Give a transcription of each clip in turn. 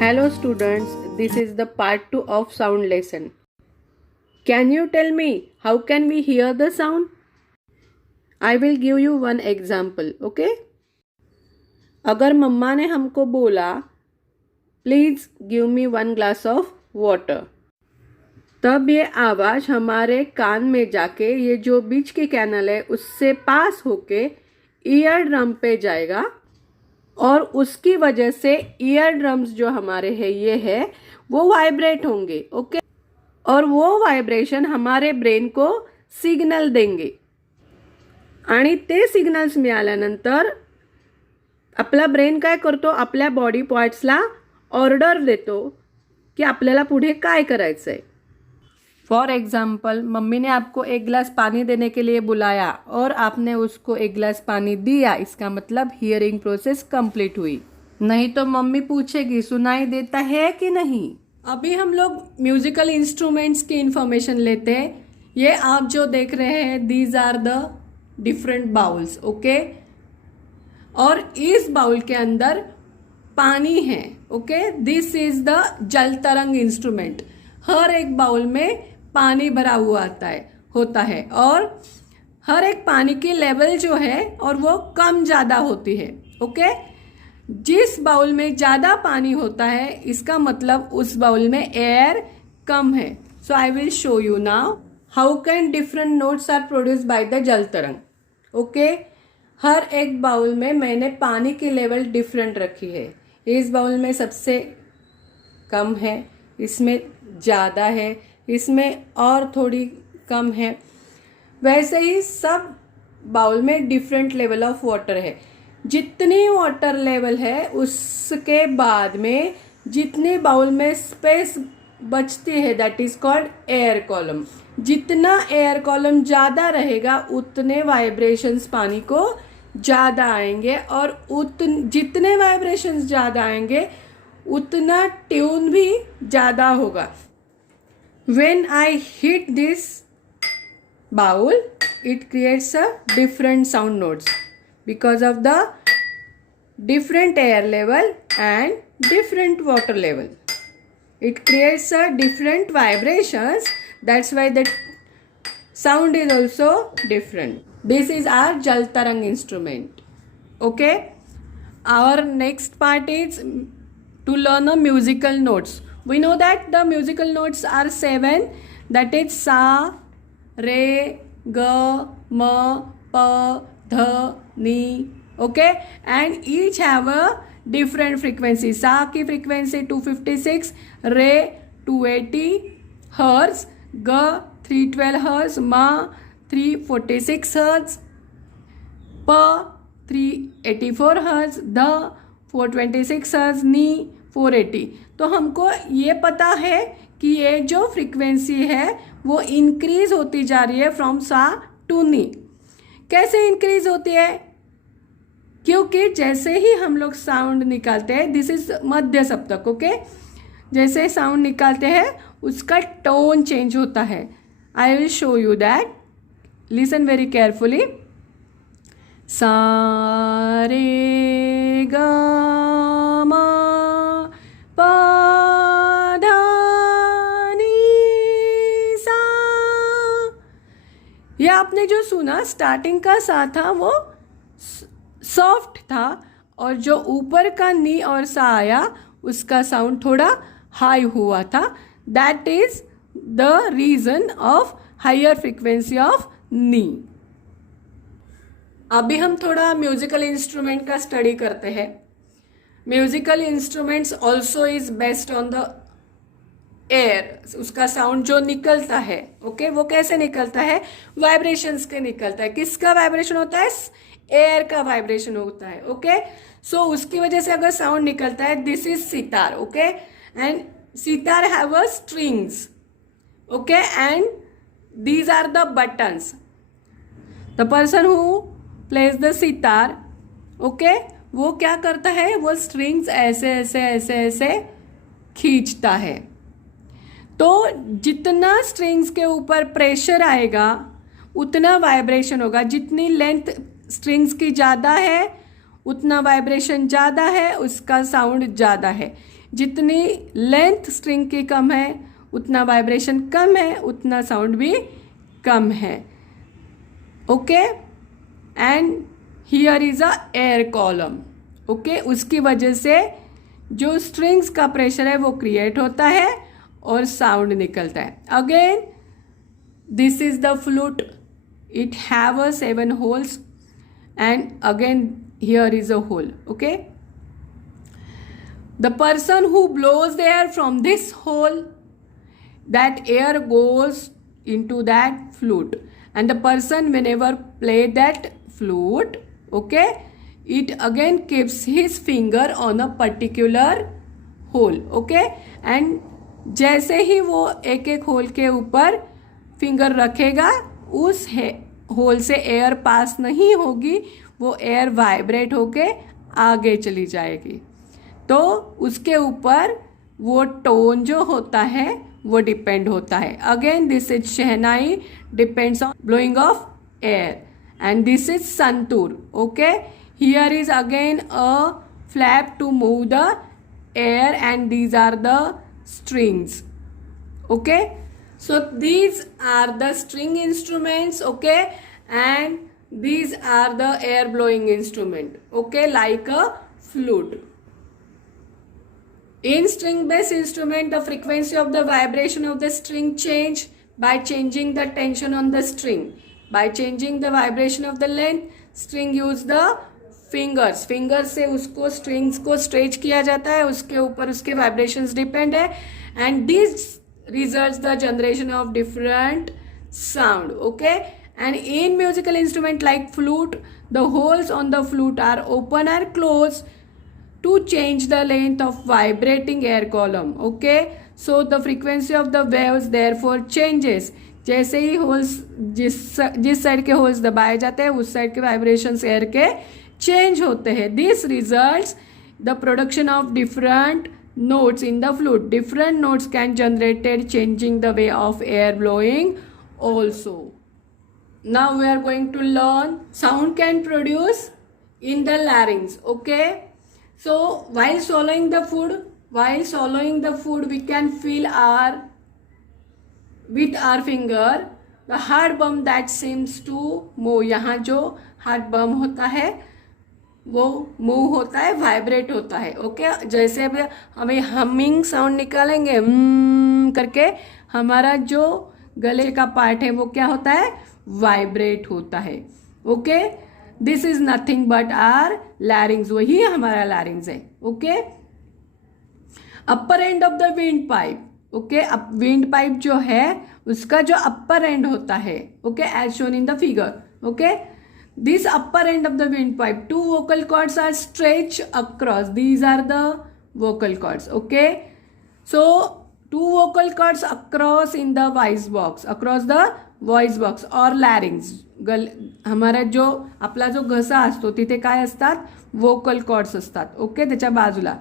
Hello students, this is the part 2 of sound lesson. Can you tell me how can we hear the sound? I will give you one example, okay? अगर मम्मा ने हमको बोला please give me 1 glass of water, तब ये आवाज़ हमारे कान में जाके ये जो बीच की कैनल है उससे पास होके ईयर ड्रम पे जाएगा और उसकी वजह से ईयर ड्रम्स जो हमारे हैं ये है वो वाइब्रेट होंगे, ओके? और वो वाइब्रेशन हमारे ब्रेन को सिग्नल देंगे आणि ते सिग्नल्स मिळाल्यानंतर आपला ब्रेन काय करतो, आपल्या बॉडी पार्ट्सला ऑर्डर देतो की आपल्याला पुढे काय करायचं आहे. फॉर एग्जाम्पल, मम्मी ने आपको 1 गिलास पानी देने के लिए बुलाया और आपने उसको 1 गिलास पानी दिया, इसका मतलब हियरिंग प्रोसेस कंप्लीट हुई. नहीं तो मम्मी पूछेगी सुनाई देता है कि नहीं. अभी हम लोग म्यूजिकल इंस्ट्रूमेंट्स की इंफॉर्मेशन लेते हैं. ये आप जो देख रहे हैं these are the different bowls, okay? और इस बाउल के अंदर पानी है, okay? This is the jal तरंग इंस्ट्रूमेंट. हर एक बाउल में पानी भरा हुआ होता है और हर एक पानी की लेवल जो है और वो कम ज़्यादा होती है, ओके? जिस बाउल में ज़्यादा पानी होता है इसका मतलब उस बाउल में एयर कम है. So I will show you now how can different notes are produced by the jal tarang, okay? हर एक बाउल में मैंने पानी की लेवल डिफरेंट रखी है. इस बाउल में सबसे कम है, इसमें ज़्यादा है, इसमें और थोड़ी कम है. वैसे ही सब बाउल में डिफरेंट लेवल ऑफ वाटर है. जितनी वाटर लेवल है उसके बाद में जितने बाउल में स्पेस बचती है that is called air column. जितना एयर कॉलम ज़्यादा रहेगा उतने वाइब्रेशंस पानी को ज़्यादा आएंगे और जितने वाइब्रेशंस ज़्यादा आएंगे उतना ट्यून भी ज़्यादा होगा. When I hit this bowl, it creates a different sound notes because of the different air level and different water level. It creates a different vibrations. That's why the sound is also different. This is our Jal Tarang instrument. Okay? Our next part is to learn a musical notes. We know that the musical notes are 7, that is sa, re, ga, ma, pa, dha, ni, okay? And each have a different frequency. Sa की frequency 256, re 280 hertz, ga 312 hertz, ma 346 hertz, pa 384 hertz, dha 426 hertz, ni 480. तो हमको ये पता है कि ये जो frequency है वो इंक्रीज होती जा रही है फ्रॉम सा टू नी. कैसे इंक्रीज होती है? क्योंकि जैसे ही हम लोग साउंड निकालते हैं, दिस इज मध्य सप्तक, ओके? जैसे साउंड निकालते हैं उसका टोन चेंज होता है. आई will show you that. Listen very carefully. सा रे गा मा पा धा नी सा. ये आपने जो सुना स्टार्टिंग का सा था वो सॉफ्ट था और जो ऊपर का नी और सा आया उसका साउंड थोड़ा हाई हुआ था. That is the reason of higher frequency of knee. अभी हम थोड़ा म्यूजिकल इंस्ट्रूमेंट का स्टडी करते हैं. Musical instruments also is based on the air. उसका साउंड जो निकलता है, ओके? वो कैसे निकलता है? वाइब्रेशंस के निकलता है. किसका वाइब्रेशन होता है? एयर का वाइब्रेशन होता है, ओके? सो उसकी वजह से अगर साउंड निकलता है, this is sitar, okay? And sitar have a strings, okay? And these are the buttons. The person who plays the sitar, okay, वो क्या करता है? वो स्ट्रिंग्स ऐसे ऐसे ऐसे ऐसे खींचता है. तो जितना स्ट्रिंग्स के ऊपर प्रेशर आएगा उतना वाइब्रेशन होगा. जितनी लेंथ स्ट्रिंग्स की ज़्यादा है उतना वाइब्रेशन ज़्यादा है, उसका साउंड ज़्यादा है. जितनी लेंथ स्ट्रिंग की कम है उतना वाइब्रेशन कम है, उतना साउंड भी कम है. Okay, and here is a air column. Okay, उसकी वजह से जो स्ट्रिंग्स का प्रेशर है वो क्रिएट होता है और साउंड निकलता है. Again this is the flute. It have a 7 holes and again here is a hole. Okay, the person who blows the air from this hole, that air goes into that flute, and the person whenever play that flute, okay, it again keeps his finger on a particular hole. Okay, and जैसे ही वो एक एक whole के ऊपर finger रखेगा उस whole से air pass नहीं होगी, वो एयर वाइब्रेट होके आगे चली जाएगी. तो उसके ऊपर वो टोन जो होता है वो डिपेंड होता है. Again this is shehnai, depends on blowing of air, and this is santoor. Okay, here is again a flap to move the air and these are the strings. Okay, so these are the string instruments. Okay, and these are the air blowing instrument. Okay, like a flute. In string based instrument, the frequency of the vibration of the string change by changing the tension on the string. By changing the vibration of the length, string use the fingers. Fingers से उसको strings को stretch किया जाता है, उसके ऊपर उसके vibrations depend है, and this results the generation of different sound. Okay, and in musical instrument like flute, the holes on the flute are open or closed to change the length of vibrating air column. Okay, so the frequency of the waves therefore changes. जैसे ही holes जिस side के holes दबाए जाते हैं उस side के vibrations air के change होते हैं. This results the production of different notes in the flute. Different notes can generated changing the way of air blowing also. Now we are going to learn sound can produce in the larynx. Okay, so while swallowing the food we can feel with our finger the heart bump that seems to move. यहाँ जो heart bump होता है वो move होता है, vibrate होता है. Okay, जैसे अब हमें हमिंग साउंड निकालेंगे करके हमारा जो गले का पार्ट है वो क्या होता है, वाइब्रेट होता है. Okay, this is nothing but our larynx. वही हमारा लैरिंग्स है. Okay, upper end of the windpipe. Okay, windpipe जो है उसका जो अपर एंड होता है, okay, as shown in the figure. Okay, this upper end of the windpipe, 2 vocal cords are stretched across. These are the vocal cords. Okay, so 2 vocal cords across in the voice box, across the voice box or larynx. हमारा जो आपला जो घसा असतो तिथे काय असतात, vocal cords असतात. ओके, त्याच्या बाजूला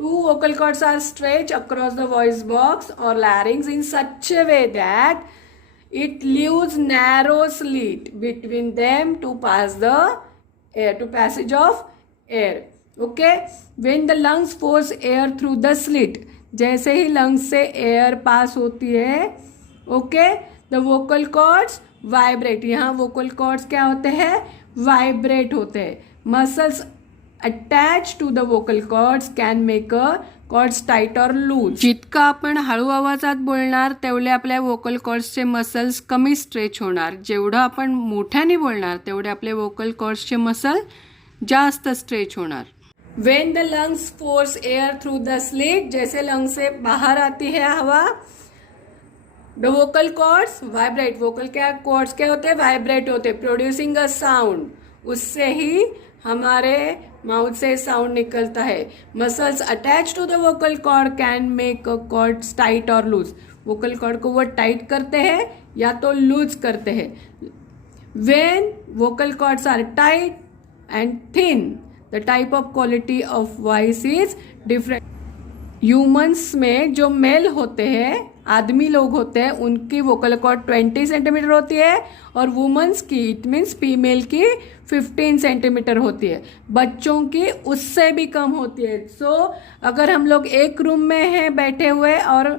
2 vocal cords are stretched across the voice box or larynx in such a way that it leaves narrow slit between them to pass the air, to passage of air. Okay, when the lungs force air through the slit, जैसे ही lungs से air pass होती है, okay, the vocal cords vibrate. यहाँ vocal cords क्या होते हैं, vibrate होते हैं. Muscles attached to the vocal cords can make a cords tight और लूज. जितकं आपण हळू आवाजात बोलणार तेवढे आपल्या वोकल कॉर्ड्सचे मसल्स कमी स्ट्रेच होणार. जेवढं आपण मोठ्याने बोलणार तेवढे आपले वोकल कॉर्ड्सचे मसल जास्त स्ट्रेच होणार. When the lungs force air through the slit, जैसे लंग से बाहर आती है हवा, the vocal cords vibrate. Vocal क्या कॉर्ड्स क्या होते हैं, वाइब्रेट होते, प्रोड्यूसिंग अ साउंड. उससे ही हमारे माउथ से साउंड निकलता है. Muscles attach to the vocal cord can make cords tight और लूज. वोकल कॉर्ड को वो टाइट करते हैं या तो लूज करते हैं. When vocal cords are tight and thin, the type of quality of voice is different. Humans में जो मेल होते हैं आदमी लोग होते हैं उनकी वोकल कॉर्ड 20 सेंटीमीटर होती है और वुमेन्स की, इट मीन्स फीमेल की 15 सेंटीमीटर होती है, बच्चों की उससे भी कम होती है। सो अगर हम लोग एक रूम में हैं बैठे हुए और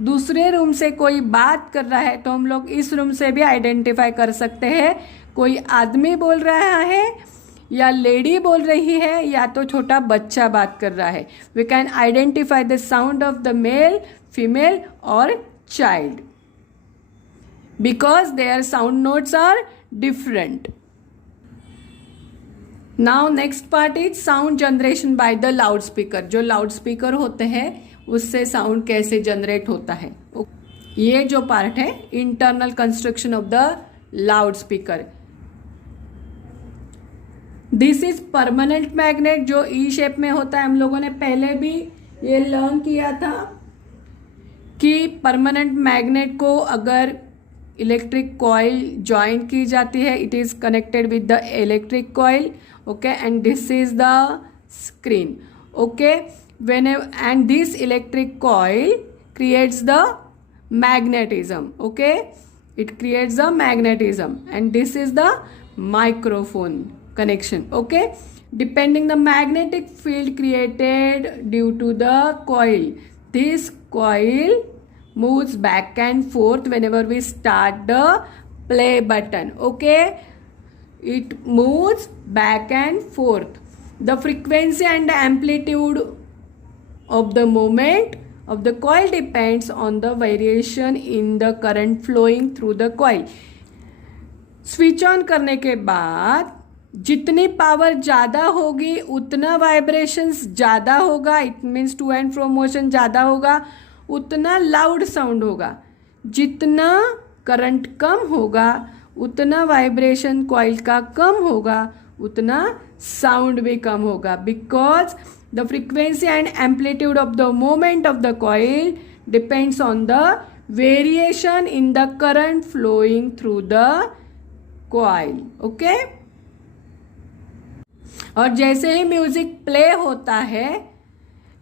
दूसरे रूम से कोई बात कर रहा है तो हम लोग इस रूम से भी आइडेंटिफाई कर सकते हैं कोई आदमी बोल रहा है या लेडी बोल रही है या तो छोटा बच्चा बात कर रहा है। We can identify the sound of the male, female और child because their sound notes are different. Now next part is sound generation by the loud speaker. जो लाउड स्पीकर होते हैं उससे साउंड कैसे जनरेट होता है, ये जो पार्ट है internal construction of the loud speaker. This is permanent magnet जो ई शेप में होता है। हम लोगों ने पहले भी ये लर्न किया था कि परमानेंट मैग्नेट को अगर इलेक्ट्रिक कॉइल ज्वाइन की जाती है, it is connected with the electric coil, okay, and this is the screen, okay, and this electric coil creates the magnetism, okay, it creates the magnetism, and this is the microphone connection, okay, depending the magnetic field created due to the coil, this coil moves back and forth whenever we start the play button, okay, it moves back and forth. The frequency and the amplitude of the movement of the coil depends on the variation in the current flowing through the coil. Switch on करने के बाद जितनी power ज़्यादा होगी उतना vibrations ज़्यादा होगा, it means to and fro motion ज़्यादा होगा, उतना लाउड साउंड होगा। जितना करंट कम होगा उतना वाइब्रेशन कॉइल का कम होगा, उतना साउंड भी कम होगा, because the frequency and amplitude of the movement of the coil depends on the variation in the current flowing through the coil, okay? और जैसे ही म्यूजिक प्ले होता है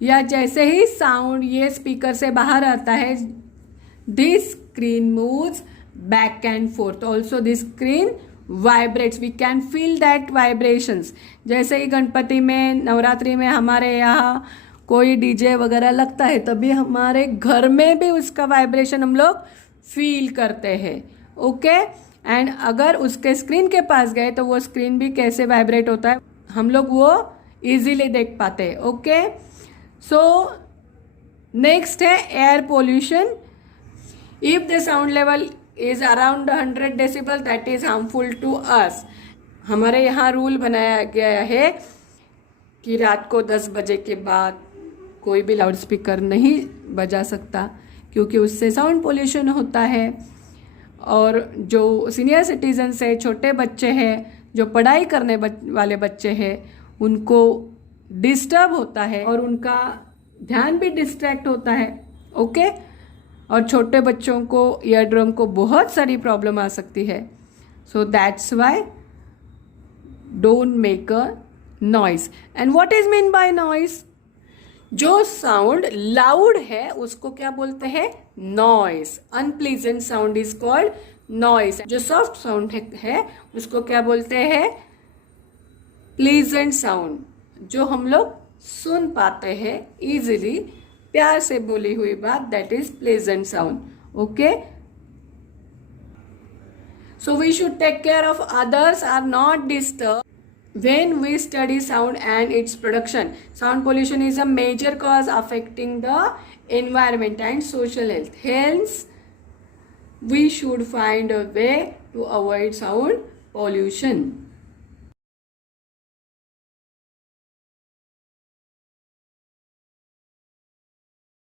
या जैसे ही साउंड ये स्पीकर से बाहर आता है, this screen moves back and forth, also this screen vibrates, we can feel that vibrations। जैसे ही गणपति में, नवरात्रि में हमारे यहाँ कोई डीजे वगैरह लगता है तभी हमारे घर में भी उसका वाइब्रेशन हम लोग फील करते हैं, ओके। एंड अगर उसके स्क्रीन के पास गए तो वो स्क्रीन भी कैसे वाइब्रेट होता है हम लोग वो इजीली देख पाते हैं, ओके। सो नेक्स्ट है air pollution. If the sound level is around 100 decibel that is harmful to us। हमारे यहाँ रूल बनाया गया है कि रात को 10 बजे के बाद कोई भी लाउड स्पीकर नहीं बजा सकता क्योंकि उससे साउंड पोल्यूशन होता है। और जो सीनियर सिटीजन्स है, छोटे बच्चे हैं, जो पढ़ाई करने वाले बच्चे हैं, उनको डिस्टर्ब होता है और उनका ध्यान भी डिस्ट्रैक्ट होता है, ओके। और छोटे बच्चों को ईयर ड्रम को बहुत सारी प्रॉब्लम आ सकती है। So that's why don't make a noise. And what is mean by noise? जो साउंड लाउड है उसको क्या बोलते हैं? Noise. Unpleasant sound is called noise. जो सॉफ्ट साउंड है उसको क्या बोलते हैं? प्लीजेंट साउंड, जो हम लोग सुन पाते हैं इजीली, प्यार से बोली हुई बात, that is pleasant sound, okay. So we should take care of others are not disturb when we study sound and its production. Sound pollution is a major cause affecting the environment and social health. Hence, we should find a way to avoid sound pollution.